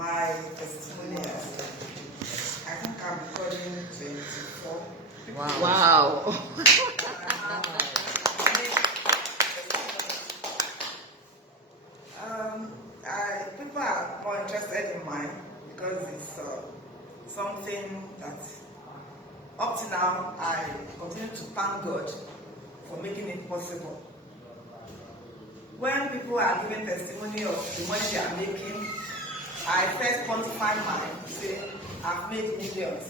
my testimonials. I think I'm recording 24. Wow. People are more interested in mine because it's something that up to now I continue to thank God for making it possible. When people are giving testimony of the money they are making, I first quantify mine, say I've made millions.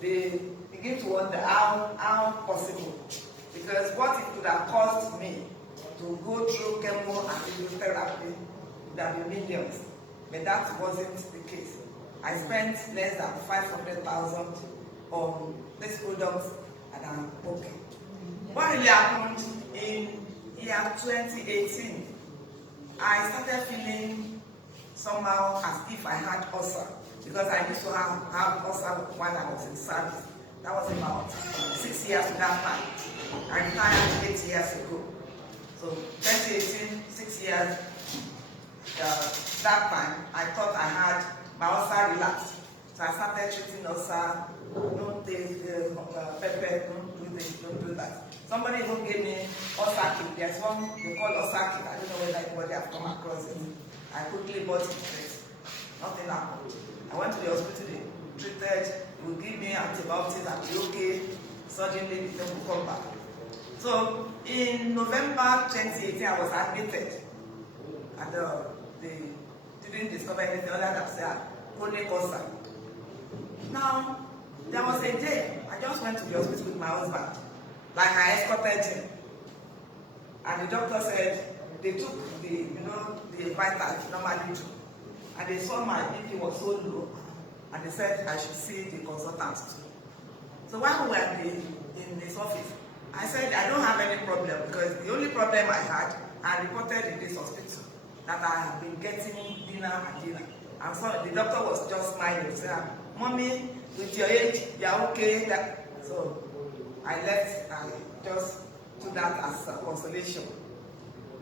They begin to wonder how possible. Because what it could have cost me to go through chemo and physiotherapy would have been millions. But that wasn't the case. I spent less than 500,000 on these products and I'm okay. What really happened in year 2018, I started feeling somehow as if I had ulcer, because I used to have ulcer while I was in service. That was about 6 years at that time. I retired 8 years ago. So 2018, 6 years, that time, I thought I had my ulcer relapsed. So I started treating ulcer, don't take pepper, don't do this, don't do that. Somebody even gave me ulcer kit. There's one they call ulcer kit. I don't know whether anybody has come across it. I quickly bought it. Nothing happened. I went to the hospital, they treated, they would give me antibiotics, I'd be okay. Suddenly, they would come back. So, in November 2018, I was admitted. And they didn't discover anything other than say, chronic ulcer. Now, there was a day, I just went to the hospital with my husband. Like I escorted him. And the doctor said, they took the vitals normally do. And they saw my BP was so low. And they said I should see the consultant too. So while we were in his office, I said I don't have any problem, because the only problem I had, I reported in this hospital that I have been getting dinner. And so the doctor was just smiling, saying, "Mommy, with your age, you're okay." So I left and just took that as a consolation.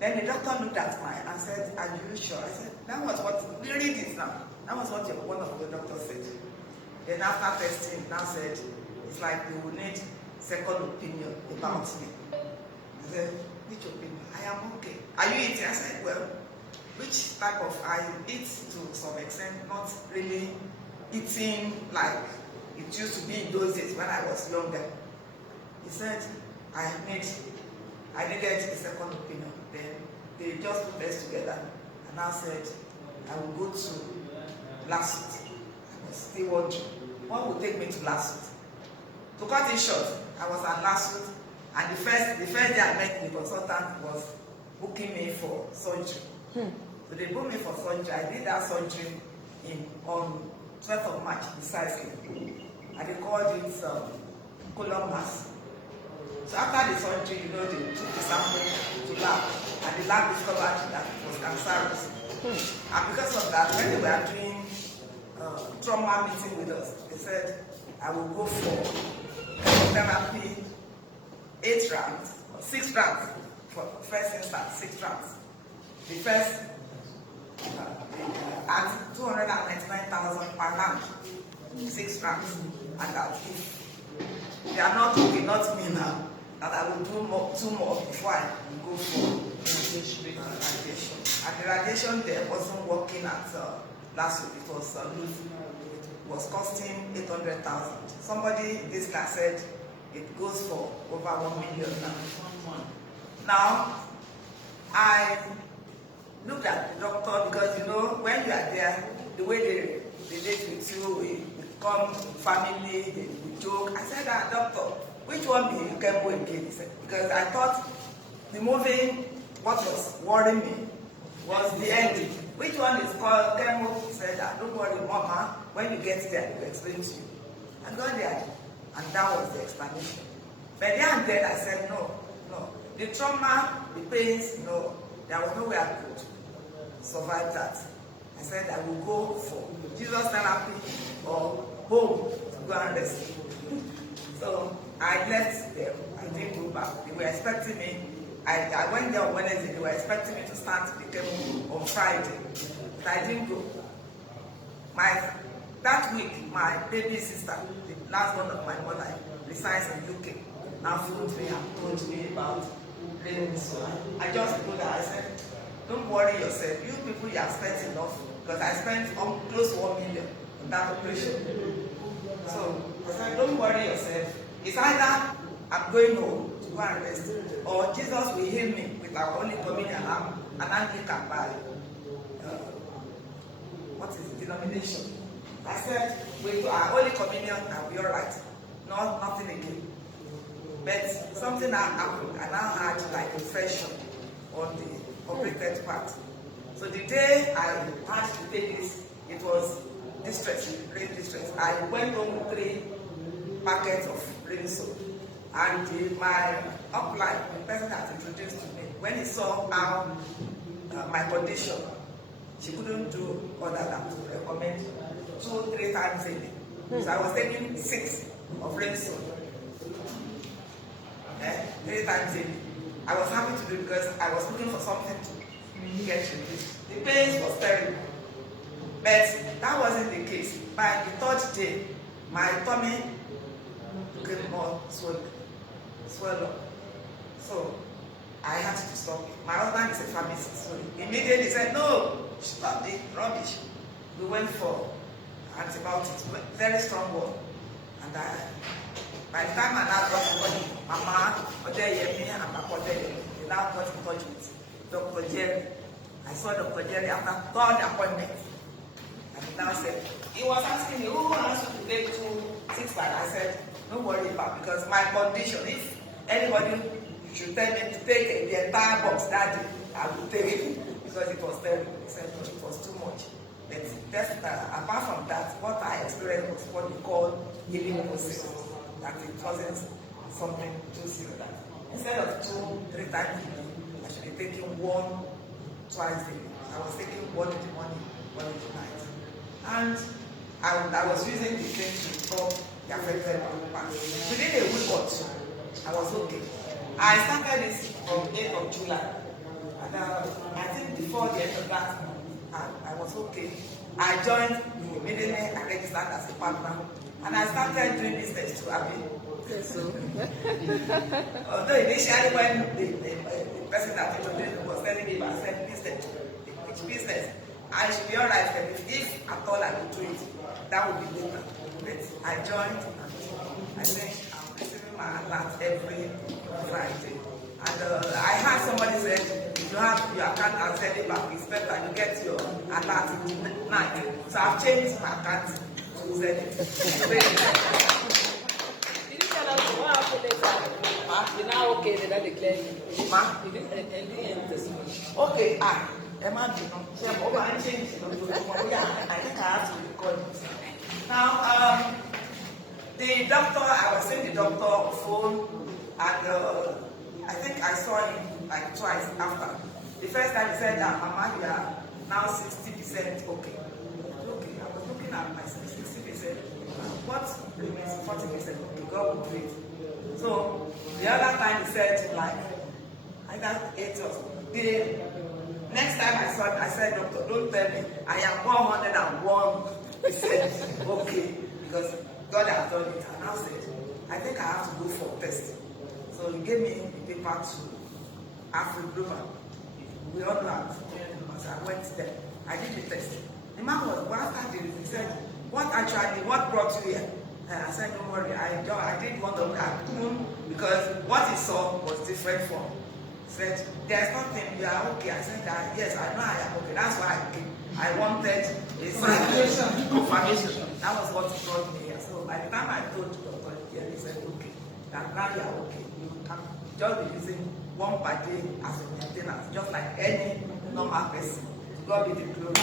Then the doctor looked at mine and said, "Are you sure?" I said, "That was what, you read it now. That was what one of the doctors said." Then after testing, now said, "It's like you will need second opinion about me." I said, "Which opinion?" "I am okay." "Are you eating?" I said, "Well, which type of, I eat to some extent, not really eating like it used to be in those days when I was younger." He said, I needed a second opinion. Then they just put us together and now said, I will go to last week. I was still wondering, what would take me to last week? To cut it short, I was at last week, and the first day I met the consultant was booking me for surgery. So they booked me for surgery. I did that surgery on 12th of March, precisely. And they called it colon mass. So after the surgery, they took the sample to lab, and the lab discovered that it was cancerous. And because of that, when they were doing trauma meeting with us, they said, I will go for chemotherapy 8 rounds, 6 rounds, for first instance, 6 rounds. The first, at 299,000 per round, 6 rounds. And that if they are not okay, not me now, that I will do 2 more before I go for radiation. And the radiation there wasn't working at last week. It was losing. It was costing 800,000. Somebody in this class said it goes for over 1 million now. Now, I looked at the doctor, because when you are there, the way they relate with you, we become family, we joke. I said, doctor, which one do you chemo again? He said, because I thought the moving, what was worrying me was the ending. Which one is called chemo? He said, don't worry, mama, when you get there, I will explain to you. I got there, and that was the explanation. But then I said, no. The trauma, the pains, there was no way I could survive that. I said, I will go for Jesus therapy or home to go and rest. So I left them. I didn't go back. They were expecting me. I went there on Wednesday. They were expecting me to start the chemo on Friday. But I didn't go. That week, my baby sister, the last one of my mother, resides in UK, now phoned me and told me about rain. So I just told her, I said, don't worry yourself. You people, you have spent enough, because I spent close to 1 million on that operation. So I said, don't worry yourself. It's either I'm going home to go and rest, or Jesus will heal me with our Holy Communion and Anglican by what is the denomination? I said, with our Holy Communion, I'll be all right. Nothing again. But something happened. I now had like infection on the operated part. So the day I had to take this, it was distress, great distress. I went home with 3 packets of rain soap. And my upline, the person that introduced to me, when he saw how my condition, she couldn't do other than to recommend 2-3 times a day. So I was taking 6 of rain soap. 3 times a day. I was happy to do it because I was looking for something to get relief. The pain was terrible. But that wasn't the case. By the 3rd day, my tummy became more swollen up. So I had to stop it. My husband is a pharmacist, so immediately said, no, stop the rubbish. We went for antibiotics, very strong one. And by the time I now got to body, Mama, Odeyemi, and Papa Odeyemi, they now got in touch with Dr. Jerry. I saw Dr. Jerry after 3rd appointment. And he now said, he was asking me, who asked you to take 2 6-pack? I said, don't worry about it, because my condition, if anybody should tell me to take the entire box that day, I would take it, because it was terrible. He said, no, it was too much. But apart from that, what I experienced was what we call healing process. That it wasn't something too serious. Instead of 2-3 times a day, I should be taking 1 twice a day. I was taking 1 in the morning, 1 in the night. And I was using the thing to stop the affected part. Within a week or 2, I was okay. I started this on 8th of July. And I think before the end of that month, I was okay. I joined immediately, I registered as a partner. And I started doing business too, Abby. Yes, so. Although initially when the person that introduced me was telling me about business, which business, I should be alright, but if at all I could do it, that would be later. But I joined, and I think I'm receiving my alert every Friday. And I heard somebody said, if you have your account and send it back, it's better you get your alert in the night. So I've changed my account to send it. Did you tell us what happened later? You're now okay, they don't declare you. Ma? You didn't end this much. Okay, Emma, I changed it. I think I have to record it. Now, the doctor, I was seeing the doctor on the phone, and I think I saw him like twice after. The first time he said that, Mama, you are now 60% okay. Okay, I was looking at myself, 60%. What remains 40%? Okay, God will do it. So, the other time he said, like, I got 8 or so. The next time I saw him, I said, Doctor, don't tell me, I am 101% okay, because God has done it. And I said, I think I have to go for a test. So he gave me the paper to Afro-Global. We all know Afro-Global, so I went there. I did the test. The man was, after he said, what brought you here? And I said, don't worry, I did one of that, because what he saw was different from. He said, there's nothing, you are okay. I said, yes, I know I am okay. That's why I came. I wanted a confirmation. That was what brought me here. So by the time I told Dr. Jerry, he said, okay, that now you are okay. You can just be using 1 per day as a maintenance, just like any normal person. God be the glory.